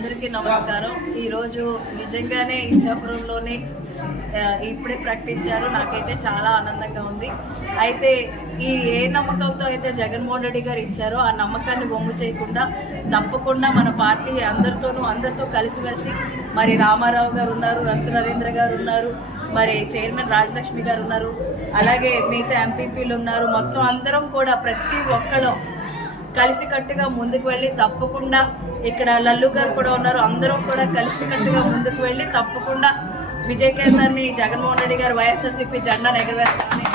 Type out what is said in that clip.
అందరికీ నమస్కారం. ఈరోజు నిజంగానే ఇచ్చాపురంలోనే ఇప్పుడే ప్రకటించారు. నాకైతే చాలా ఆనందంగా ఉంది. అయితే ఏ నమ్మకంతో అయితే జగన్మోహన్ రెడ్డి గారు ఇచ్చారో ఆ నమ్మకాన్ని బొమ్ము చేయకుండా తప్పకుండా మన పార్టీ అందరితో కలిసిమెలిసి మరి రామారావు గారు ఉన్నారు, రంతు నరేంద్ర గారు ఉన్నారు, మరి చైర్మన్ రాజలక్ష్మి గారు ఉన్నారు, అలాగే మిగతా ఎంపీపీలు ఉన్నారు. మొత్తం అందరం కూడా ప్రతి ఒక్కరు కలిసికట్టుగా ముందుకు వెళ్ళి తప్పకుండా ఇక్కడ లల్లు గారు కూడా ఉన్నారు. అందరం కూడా కలిసికట్టుగా ముందుకు వెళ్ళి తప్పకుండా విజయకేతనాన్ని జగన్మోహన్ రెడ్డి గారు వైఎస్ఆర్సీపీ జెండాను ఎగరవేస్తామని